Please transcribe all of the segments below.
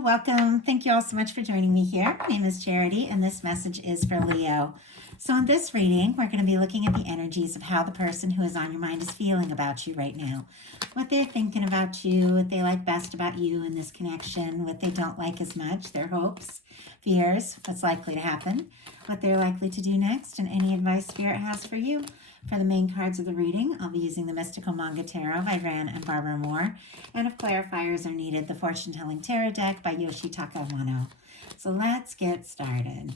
welcome. Thank you all so much for joining me here. My name is Charity, and this message is for Leo. So in this reading, we're going to be looking at the energies of how the person who is on your mind is feeling about you right now. What they're thinking about you, what they like best about you in this connection, what they don't like as much, their hopes, fears, what's likely to happen, what they're likely to do next, and any advice Spirit has for you. For the main cards of the reading, I'll be using the Mystical Manga Tarot by Ran and Barbara Moore. And if clarifiers are needed, the Fortune Telling Tarot deck by Yoshitaka Wano. So let's get started.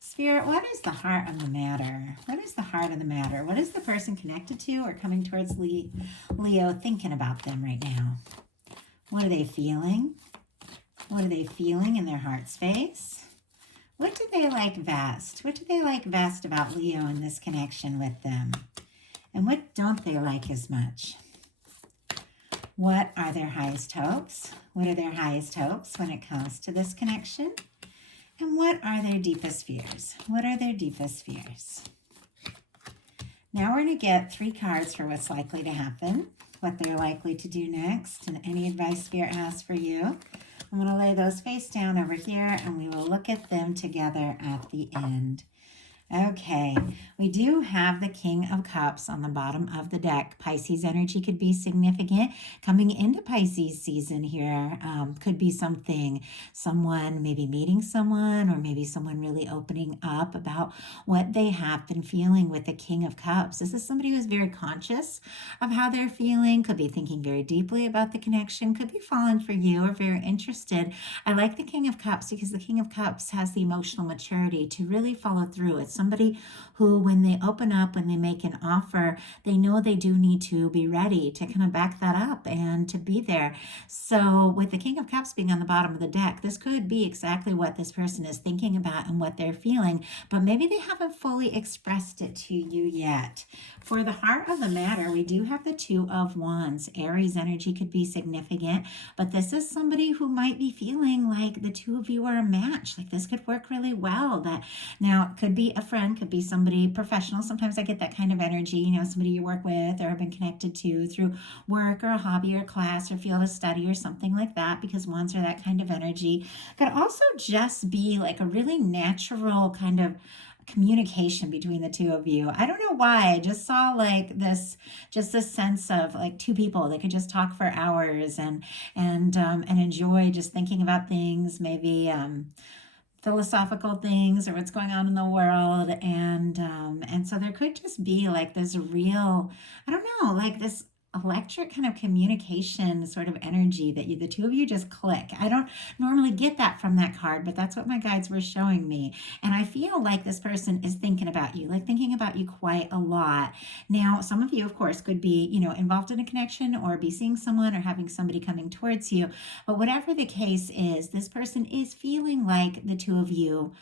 Spirit, what is the heart of the matter? What is the heart of the matter? What is the person connected to or coming towards Leo thinking about them right now? What are they feeling? What are they feeling in their heart space? What do they like best? What do they like best about Leo in this connection with them? And what don't they like as much? What are their highest hopes? What are their highest hopes when it comes to this connection? And what are their deepest fears? What are their deepest fears? Now we're going to get 3 cards for what's likely to happen, what they're likely to do next, and any advice Spirit has for you. I'm going to lay those face down over here, and we will look at them together at the end. Okay, we do have the King of Cups on the bottom of the deck. Pisces energy could be significant. Coming into Pisces season here could be someone maybe meeting someone, or maybe someone really opening up about what they have been feeling with the King of Cups. This is somebody who's very conscious of how they're feeling, could be thinking very deeply about the connection, could be falling for you or very interested. I like the King of Cups because the King of Cups has the emotional maturity to really follow through. It's somebody who, when they open up, when they make an offer, they know they do need to be ready to kind of back that up and to be there. So with the King of Cups being on the bottom of the deck, this could be exactly what this person is thinking about and what they're feeling, but maybe they haven't fully expressed it to you yet. For the heart of the matter, we do have the 2 of Wands. Aries energy could be significant, but this is somebody who might be feeling like the 2 of you are a match. Like this could work really well. That now it could be a friend, could be somebody professional. Sometimes I get that kind of energy, somebody you work with or have been connected to through work or a hobby or class or field of study or something like that, because Wands are that kind of energy. Could also just be like a really natural kind of communication between the 2 of you. I don't know why. I just saw like this sense of like 2 people that could just talk for hours and enjoy just thinking about things, maybe philosophical things or what's going on in the world, and so there could just be like this real, I don't know, like this electric kind of communication sort of energy that the 2 of you just click. I don't normally get that from that card, but that's what my guides were showing me. And I feel like this person is thinking about you quite a lot. Now, some of you, of course, could be, involved in a connection or be seeing someone or having somebody coming towards you. But whatever the case is, this person is feeling like the 2 of you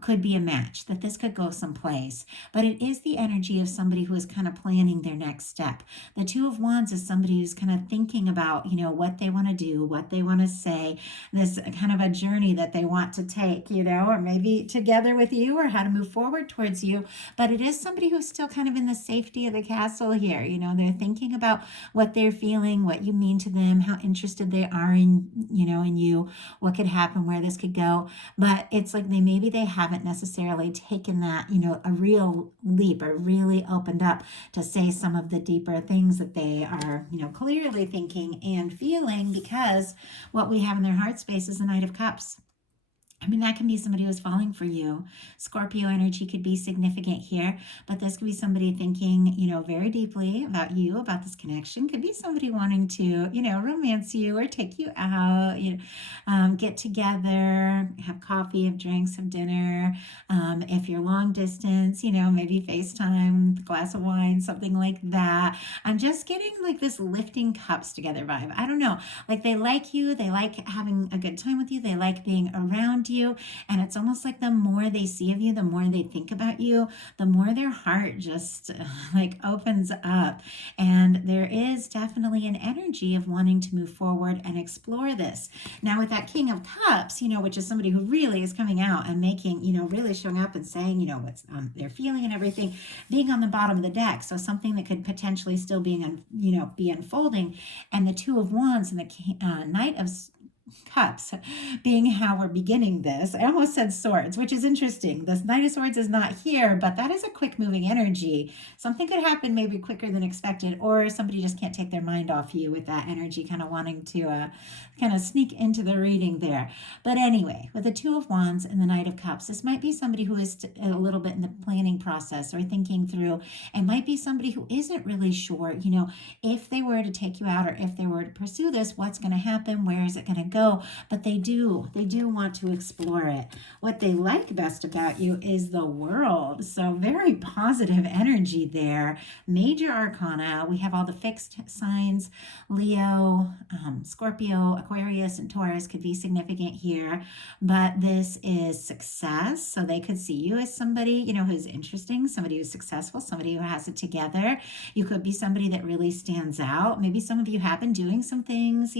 could be a match, that this could go someplace. But it is the energy of somebody who is kind of planning their next step. The 2 of Wands is somebody who's kind of thinking about, what they want to do, what they want to say, this kind of a journey that they want to take, or maybe together with you or how to move forward towards you. But it is somebody who's still kind of in the safety of the castle here. They're thinking about what they're feeling, what you mean to them, how interested they are in, in you, what could happen, where this could go. But it's like maybe they haven't necessarily taken that, a real leap or really opened up to say some of the deeper things that they are, clearly thinking and feeling, because what we have in their heart space is the Knight of Cups. I mean, that can be somebody who's falling for you. Scorpio energy could be significant here, but this could be somebody thinking, very deeply about you, about this connection. Could be somebody wanting to, romance you or take you out, get together, have coffee, have drinks, have dinner. If you're long distance, maybe FaceTime, a glass of wine, something like that. I'm just getting like this lifting cups together vibe. I don't know. Like they like you. They like having a good time with you. They like being around you. And it's almost like the more they see of you, the more they think about you, the more their heart just like opens up. And there is definitely an energy of wanting to move forward and explore this. Now with that King of Cups, which is somebody who really is coming out and making, really showing up and saying, what's they're feeling and everything, being on the bottom of the deck. So something that could potentially still be unfolding. And the 2 of Wands and the Knight of Cups being how we're beginning this. I almost said Swords, which is interesting. This Knight of Swords is not here, but that is a quick moving energy. Something could happen maybe quicker than expected, or somebody just can't take their mind off you with that energy, kind of wanting to kind of sneak into the reading there. But anyway, with the Two of Wands and the Knight of Cups, this might be somebody who is a little bit in the planning process or thinking through. It might be somebody who isn't really sure, if they were to take you out or if they were to pursue this, what's going to happen? Where is it going to go? But they do want to explore it. What they like best about you is the World. So very positive energy there. Major arcana. We have all the fixed signs. Leo, Scorpio, Aquarius, and Taurus could be significant here. But this is success. So they could see you as somebody, who's interesting, somebody who's successful, somebody who has it together. You could be somebody that really stands out. Maybe some of you have been doing some things,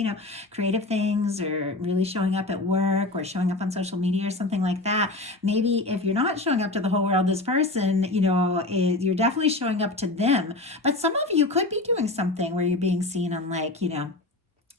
creative things, or really showing up at work or showing up on social media or something like that. Maybe if you're not showing up to the whole world, this person, you're definitely showing up to them. But some of you could be doing something where you're being seen on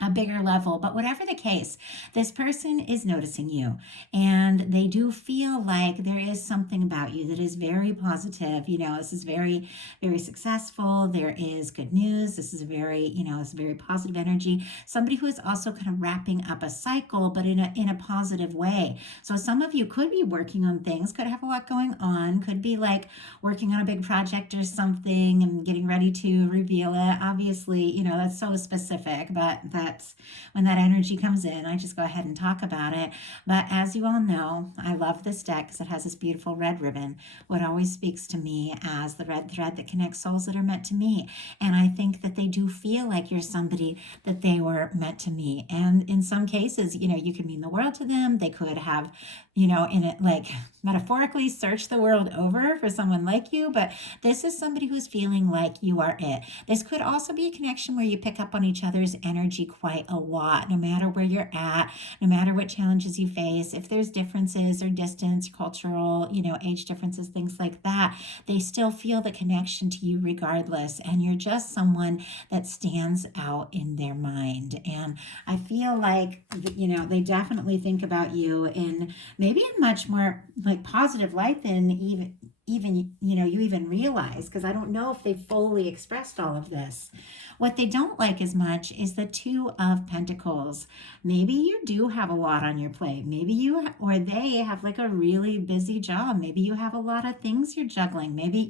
a bigger level. But whatever the case, this person is noticing you, and they do feel like there is something about you that is very positive. This is very, very successful. There is good news. This is it's very positive energy. Somebody who is also kind of wrapping up a cycle, but in a positive way. So some of you could be working on things, could have a lot going on, could be like working on a big project or something and getting ready to reveal it. Obviously, that's so specific, but that's when that energy comes in, I just go ahead and talk about it. But as you all know, I love this deck because it has this beautiful red ribbon, what always speaks to me as the red thread that connects souls that are meant to meet. And I think that they do feel like you're somebody that they were meant to meet. And in some cases, you could mean the world to them. They could have, in it, like metaphorically search the world over for someone like you. But this is somebody who's feeling like you are it. This could also be a connection where you pick up on each other's energy quite a lot, no matter where you're at, no matter what challenges you face. If there's differences or distance, cultural, age differences, things like that, they still feel the connection to you regardless. And you're just someone that stands out in their mind. And I feel like, they definitely think about you in maybe a much more like positive light than even you even realize, because I don't know if they fully expressed all of this. What they don't like as much is the Two of Pentacles. Maybe you do have a lot on your plate. Maybe you or they have like a really busy job. Maybe you have a lot of things you're juggling. Maybe,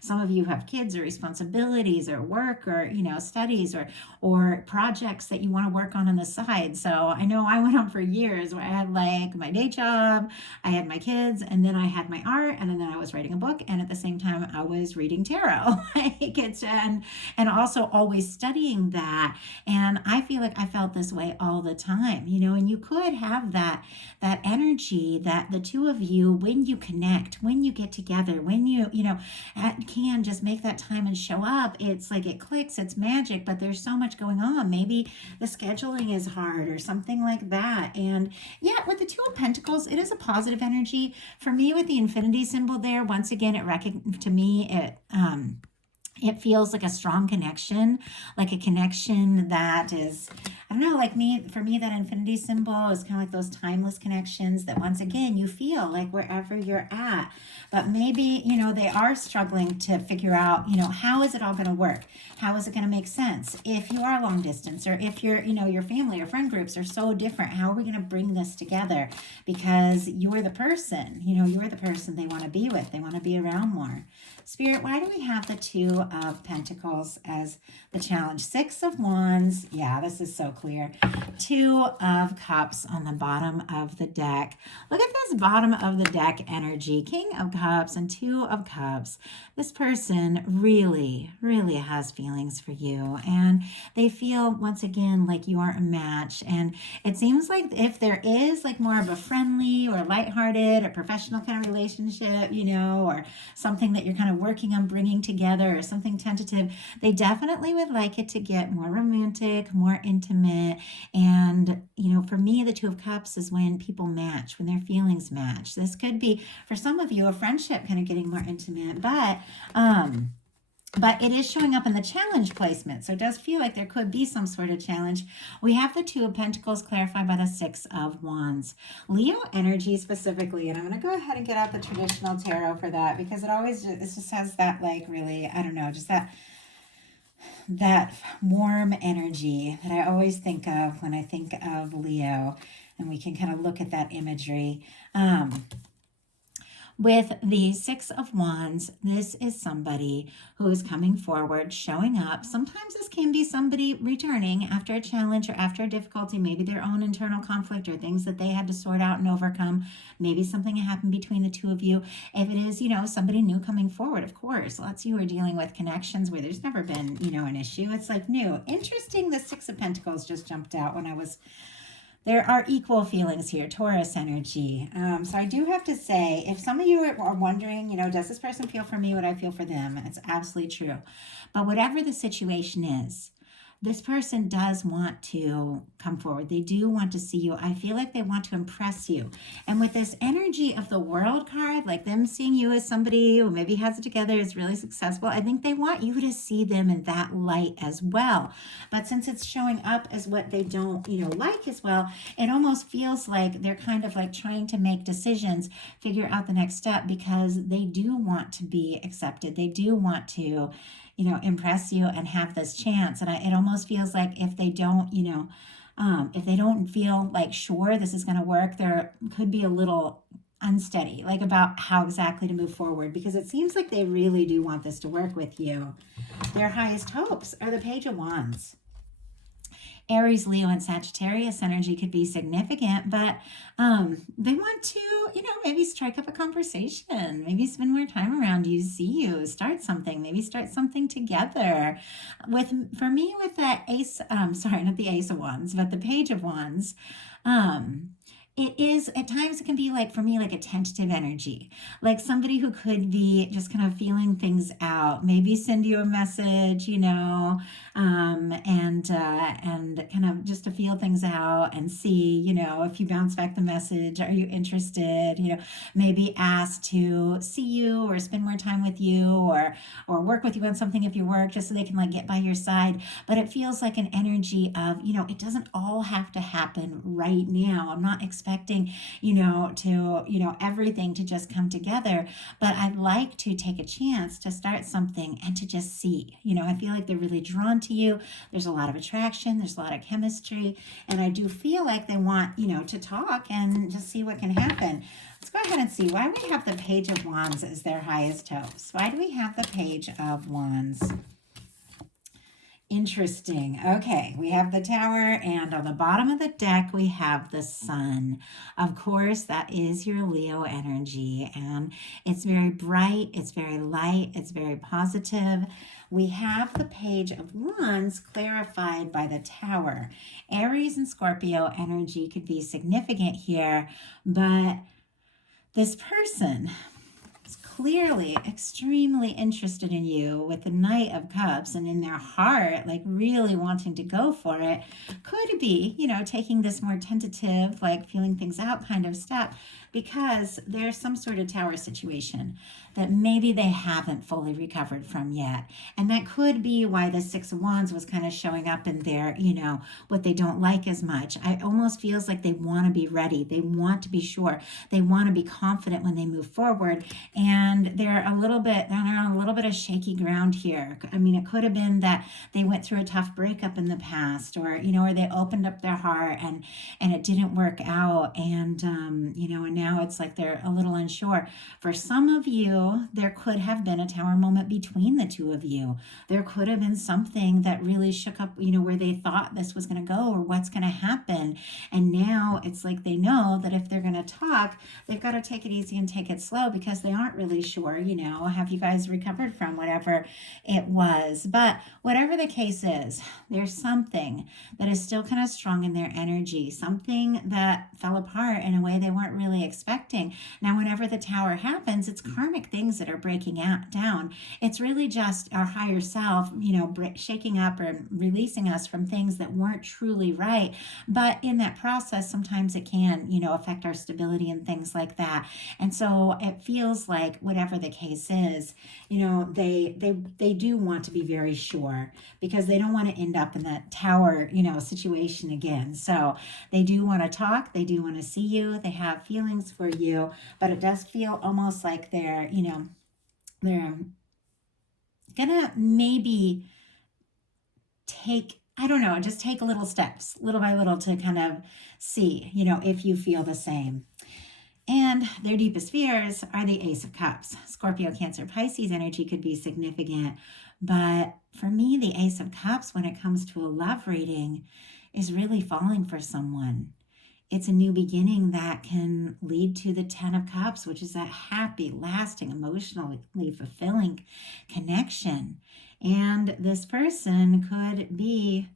some of you have kids or responsibilities or work or, studies or projects that you want to work on the side. So I know I went on for years where I had like my day job, I had my kids, and then I had my art, and then I was writing a book, and at the same time I was reading tarot. and also always studying that. And I feel like I felt this way all the time, and you could have that energy that the two of you, when you connect, when you get together, when you can just make that time and show up, it's like it clicks, it's magic. But there's so much going on. Maybe the scheduling is hard or something like that. And yeah, with the Two of Pentacles, it is a positive energy. For me, with the infinity symbol there, once again, it feels like a strong connection, like a connection that is, I don't know, for me, that infinity symbol is kind of like those timeless connections that once again, you feel like wherever you're at. But maybe, they are struggling to figure out, how is it all going to work? How is it going to make sense? If you are long distance, or if your family or friend groups are so different, how are we going to bring this together? Because you're the person, you're the person they want to be with. They want to be around more. Spirit, why do we have the Two of Pentacles as the challenge? Six of Wands. Yeah, this is so clear. Two of Cups on the bottom of the deck. Look at this bottom of the deck energy. King of Cups and Two of Cups. This person really, really has feelings for you. And they feel, once again, like you aren't a match. And it seems like if there is like more of a friendly or lighthearted or professional kind of relationship, or something that you're kind of working on bringing together or something tentative, they definitely would like it to get more romantic, more intimate. And, for me, the Two of Cups is when people match, when their feelings match. This could be, for some of you, a friendship kind of getting more intimate, but, But it is showing up in the challenge placement. So it does feel like there could be some sort of challenge. We have the Two of Pentacles clarified by the Six of Wands. Leo energy specifically, and I'm going to go ahead and get out the traditional tarot for that because it just has that like really, I don't know, just that warm energy that I always think of when I think of Leo. And we can kind of look at that imagery. With the Six of Wands, this is somebody who is coming forward, showing up. Sometimes this can be somebody returning after a challenge or after a difficulty, maybe their own internal conflict or things that they had to sort out and overcome. Maybe something happened between the two of you. If it is, somebody new coming forward, of course. Lots of you are dealing with connections where there's never been, an issue. It's like new. Interesting, the Six of Pentacles just jumped out when I was... There are equal feelings here, Taurus energy. So I do have to say, if some of you are wondering, does this person feel for me what I feel for them? It's absolutely true. But whatever the situation is, this person does want to come forward. They do want to see you. I feel like they want to impress you. And with this energy of the World card, like them seeing you as somebody who maybe has it together, is really successful, I think they want you to see them in that light as well. But since it's showing up as what they don't, like as well, it almost feels like they're kind of like trying to make decisions, figure out the next step, because they do want to be accepted. They do want to impress you and have this chance. And it almost feels like if they don't, if they don't feel like sure this is going to work, there could be a little unsteady, like about how exactly to move forward, because it seems like they really do want this to work with you. Their highest hopes are the Page of Wands. Aries, Leo, and Sagittarius energy could be significant, but they want to, maybe strike up a conversation, maybe spend more time around you, see you, start something, maybe start something together. For me, with the Ace, sorry, not the Ace of Wands, but the Page of Wands, it is, at times it can be like, for me, like a tentative energy, like somebody who could be just kind of feeling things out, maybe send you a message, and kind of just to feel things out and see, if you bounce back the message, are you interested, maybe ask to see you or spend more time with you, or work with you on something if you work, just so they can like get by your side. But it feels like an energy of, it doesn't all have to happen right now. I'm not expecting, to, everything to just come together, but I'd like to take a chance to start something and to just see, I feel like they're really drawn to you. There's a lot of attraction, there's a lot of chemistry, and I do feel like they want, to talk and just see what can happen. Let's go ahead and see why we have the Page of Wands as their highest hopes. Why do we have the Page of Wands? Interesting. Okay, we have the Tower, and on the bottom of the deck, we have the Sun. Of course, that is your Leo energy, and it's very bright, it's very light, it's very positive. We have the Page of Wands clarified by the Tower. Aries and Scorpio energy could be significant here, but this person is clearly extremely interested in you with the Knight of Cups, and in their heart, like really wanting to go for it. Could be, taking this more tentative, like feeling things out kind of step, because there's some sort of Tower situation that maybe they haven't fully recovered from yet. And that could be why the Six of Wands was kind of showing up in their, what they don't like as much. It almost feels like they want to be ready. They want to be sure. They want to be confident when they move forward. And they're on a little bit of shaky ground here. I mean, it could have been that they went through a tough breakup in the past, or, or they opened up their heart and it didn't work out. And, and now it's like they're a little unsure. For some of you, there could have been a Tower moment between the two of you. There could have been something that really shook up, where they thought this was going to go or what's going to happen. And now it's like they know that if they're going to talk, they've got to take it easy and take it slow, because they aren't really sure, have you guys recovered from whatever it was. But whatever the case is, there's something that is still kind of strong in their energy, something that fell apart in a way they weren't really expecting. Now, whenever the Tower happens, it's karmic things that are breaking out down. It's really just our higher self, shaking up or releasing us from things that weren't truly right. But in that process, sometimes it can, affect our stability and things like that. And so it feels like whatever the case is, you know, they do want to be very sure, because they don't want to end up in that tower, you know, situation again. So they do want to talk, they do want to see you, they have feelings for you, but it does feel almost like they're, you know, they're gonna maybe take, I don't know, just take little steps, little by little, to kind of see, you know, if you feel the same. And their deepest fears are the Ace of Cups. Scorpio, Cancer, Pisces energy could be significant. But for me, the Ace of Cups, when it comes to a love reading, is really falling for someone. It's a new beginning that can lead to the Ten of Cups, which is that happy, lasting, emotionally fulfilling connection. And this person could be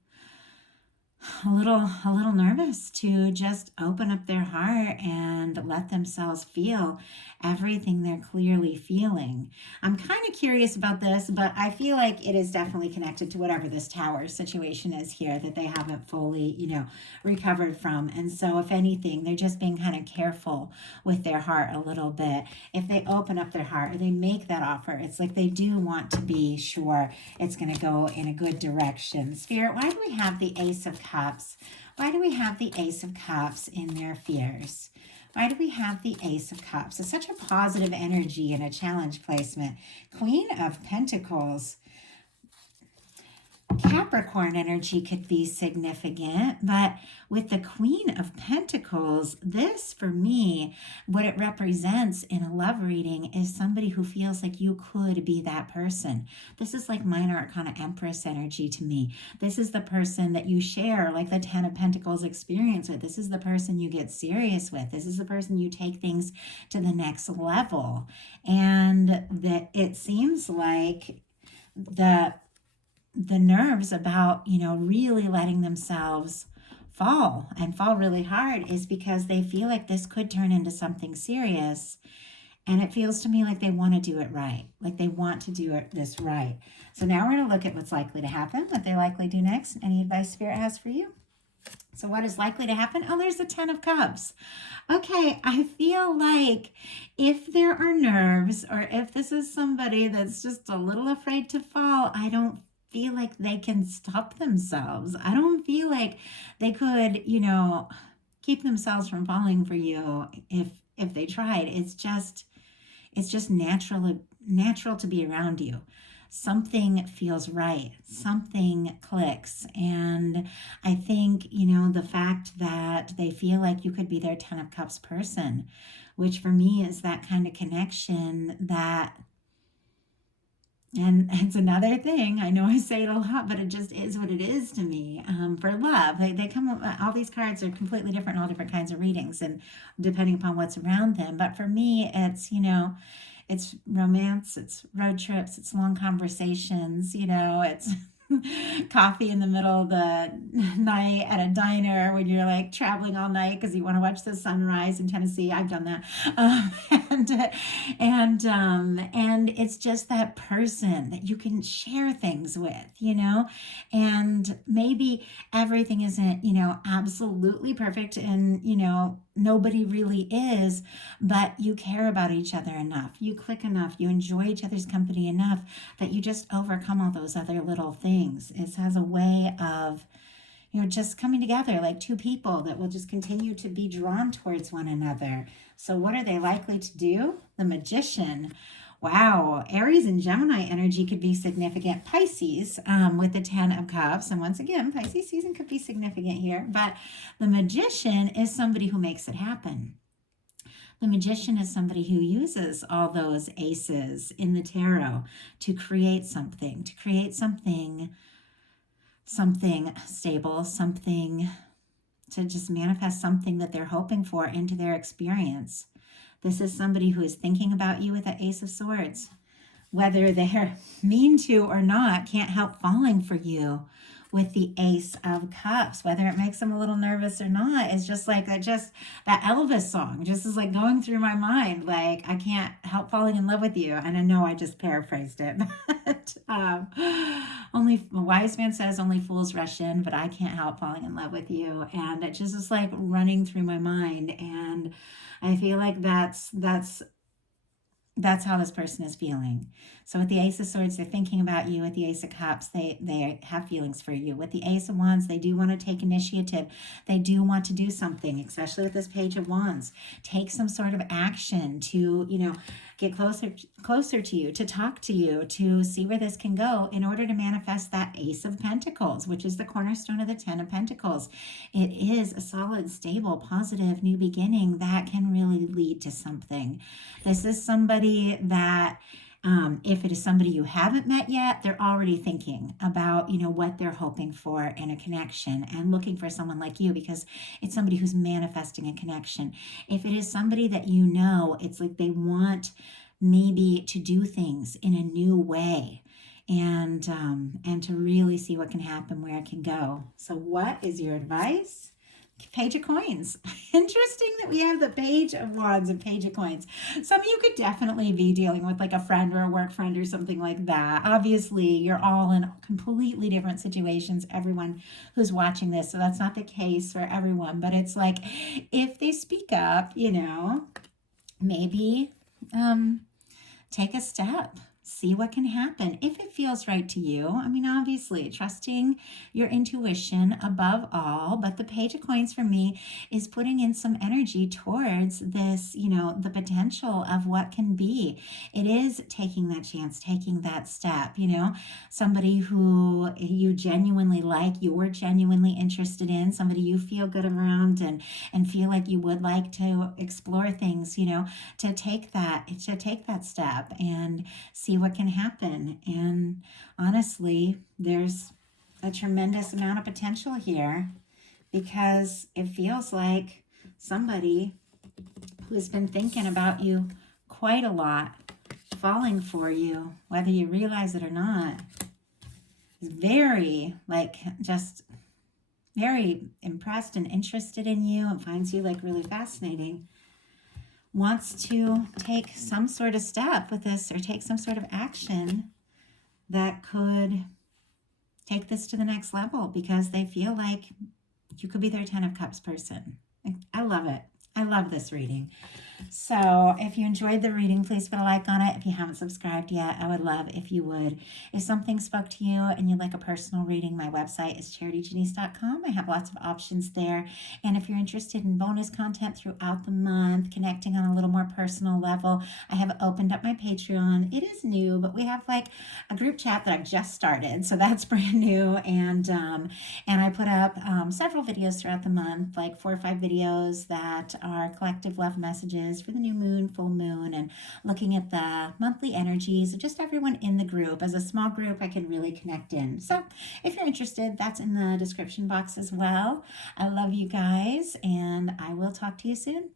a little nervous to just open up their heart and let themselves feel everything they're clearly feeling. I'm kind of curious about this, but I feel like it is definitely connected to whatever this tower situation is here that they haven't fully, you know, recovered from. And so if anything, they're just being kind of careful with their heart a little bit. If they open up their heart or they make that offer, it's like they do want to be sure it's going to go in a good direction. Spirit, why do we have the Ace of Cups? Why do we have the Ace of Cups in their fears? Why do we have the Ace of Cups? It's such a positive energy and a challenge placement. Queen of Pentacles. Capricorn energy could be significant, but with the Queen of Pentacles, this for me, what it represents in a love reading is somebody who feels like you could be that person. This is like Minor Arcana Empress energy to me. This is the person that you share like the Ten of Pentacles experience with. This is the person you get serious with. This is the person you take things to the next level. And that it seems like the nerves about, you know, really letting themselves fall and fall really hard is because they feel like this could turn into something serious. And it feels to me like they want to do it right. Like they want to do this right. So now we're going to look at what's likely to happen, what they likely do next. Any advice Spirit has for you? So what is likely to happen? Oh, there's the Ten of Cups. Okay, I feel like if there are nerves, or if this is somebody that's just a little afraid to fall, I don't feel like they can stop themselves. I don't feel like they could, you know, keep themselves from falling for you if they tried. It's just natural to be around you. Something feels right, something clicks. And I think, you know, the fact that they feel like you could be their Ten of Cups person, which for me is that kind of connection that, and it's another thing, I know I say it a lot, but it just is what it is to me. For love, they come, all these cards are completely different in all different kinds of readings and depending upon what's around them. But for me, it's, you know, it's romance, it's road trips, it's long conversations, you know, it's coffee in the middle of the night at a diner when you're like traveling all night because you want to watch the sunrise in Tennessee. I've done that. And it's just that person that you can share things with, you know, and maybe everything isn't, you know, absolutely perfect and, you know, nobody really is, but you care about each other enough, you click enough, you enjoy each other's company enough that you just overcome all those other little things. It has a way of, you know, just coming together like two people that will just continue to be drawn towards one another. So what are they likely to do? The Magician. Wow, Aries and Gemini energy could be significant. Pisces with the Ten of Cups. And once again, Pisces season could be significant here. But the Magician is somebody who makes it happen. The Magician is somebody who uses all those aces in the tarot to create something stable, something to just manifest something that they're hoping for into their experience. This is somebody who is thinking about you with the Ace of Swords. Whether they're mean to or not, can't help falling for you with the Ace of Cups. Whether it makes them a little nervous or not, it's just like that Elvis song just is like going through my mind. Like, I can't help falling in love with you. And I know I just paraphrased it. But only a wise man says only fools rush in, but I can't help falling in love with you. And it just is like running through my mind. And I feel like that's That's how this person is feeling. So with the Ace of Swords, they're thinking about you. With the Ace of Cups, they have feelings for you. With the Ace of Wands, they do want to take initiative. They do want to do something, especially with this Page of Wands. Take some sort of action to, get closer to you, to talk to you, to see where this can go in order to manifest that Ace of Pentacles, which is the cornerstone of the Ten of Pentacles. It is a solid, stable, positive new beginning that can really lead to something. This is somebody that, if it is somebody you haven't met yet, they're already thinking about, what they're hoping for in a connection and looking for someone like you because it's somebody who's manifesting a connection. If it is somebody that it's like they want maybe to do things in a new way and to really see what can happen, where it can go. So what is your advice? Page of Coins. Interesting that we have the Page of Wands and Page of Coins. Some of you could definitely be dealing with like a friend or a work friend or something like that. Obviously, you're all in completely different situations, everyone who's watching this. So that's not the case for everyone. But it's like if they speak up, maybe take a step. See what can happen if it feels right to you. I mean, obviously, trusting your intuition above all. But the Page of Coins for me is putting in some energy towards this, the potential of what can be. It is taking that chance, taking that step, somebody who you genuinely like, you're genuinely interested in, somebody you feel good around and feel like you would like to explore things, to take that step and see what can happen. And honestly, there's a tremendous amount of potential here because it feels like somebody who's been thinking about you quite a lot, falling for you, whether you realize it or not, is just very impressed and interested in you and finds you really fascinating. Wants to take some sort of step with this or take some sort of action that could take this to the next level because they feel like you could be their 10 of Cups person. I love it. I love this reading. So if you enjoyed the reading, please put a like on it. If you haven't subscribed yet, I would love if you would. If something spoke to you and you'd like a personal reading, my website is charityjanice.com. I have lots of options there. And if you're interested in bonus content throughout the month, connecting on a little more personal level, I have opened up my Patreon. It is new, but we have a group chat that I've just started. So that's brand new. And I put up several videos throughout the month, like 4 or 5 videos that are collective love messages for the new moon, full moon, and looking at the monthly energies of just everyone in the group. As a small group, I can really connect in. So if you're interested, that's in the description box as well. I love you guys, and I will talk to you soon.